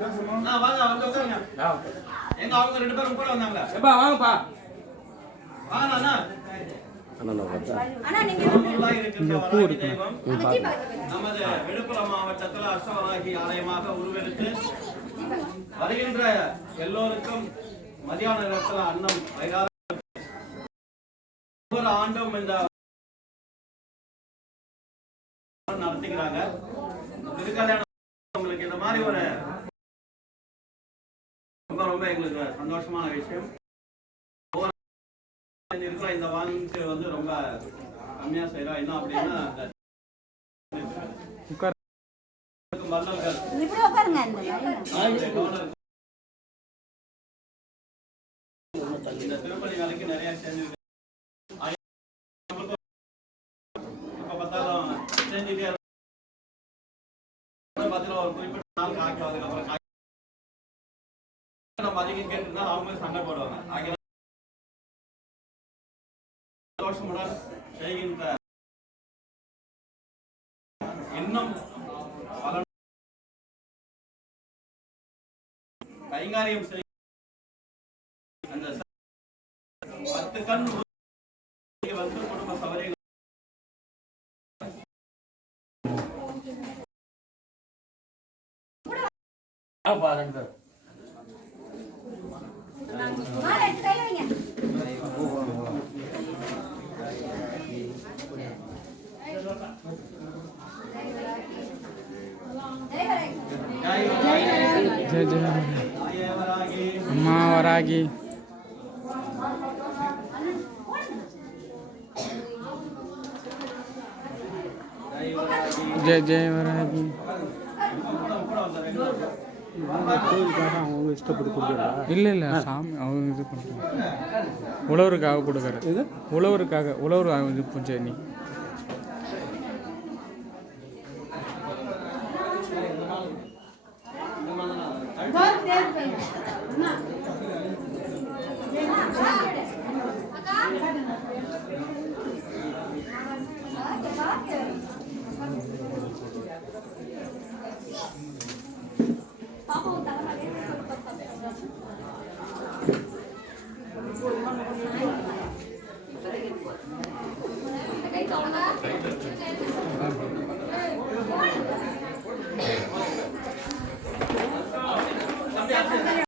வாங்க வந்து உட்காருங்க. எங்க அவங்க 2 பேரும் கூட வந்தாங்களா? எப்பா வாங்கப்பா. வாங்க அண்ணா. அண்ணா நீங்க பூ இருக்கு. நமது விழுப்புரம் மாவட்டத்தில் அஷ்டவராகி ஆலயமாக உருவெடுத்து வருகின்ற எல்லோருக்கும் மதியான நேரத்தில் அன்னம் வைகார ஒவ்வொரு ஆண்டும் இந்த நடத்துகிறாங்க. திருக்கல்யாணம் உங்களுக்கு இந்த மாதிரி ஒரு ரொம்ப எங்களுக்கு சந்தோஷமான விஷயம். இருக்கிற இந்த வாங்க வந்து ரொம்ப கம்மியா செய்யறோம். என்ன அப்படின்னா இந்த திருப்பணி வேலைக்கு நிறைய செஞ்சிருக்கு. இப்ப பார்த்தாலும் செஞ்சுட்டே பார்த்தீங்கன்னா ஒரு குறிப்பிட்ட நாள் காய்க்கும். அதுக்கப்புறம் நம்ம அதிகம் கேட்டுருந்தா அவங்க சண்டை போடுவாங்க. சந்தோஷமுடன் செய்கின்ற இன்னும் பல கைங்காரியம் அந்த 10 கண் வந்து குடும்ப சவரிகள் जय जय अम्मा वरागी जय जय वरागी அவங்க இஷ்டப்பட்டு கொடுக்குறா இல்லை இல்லை சாமி அவங்க இது பண்ணுறாங்க. உழவருக்காக கொடுக்குற இது உழவருக்காக இது பூஜை நீ கை தோணா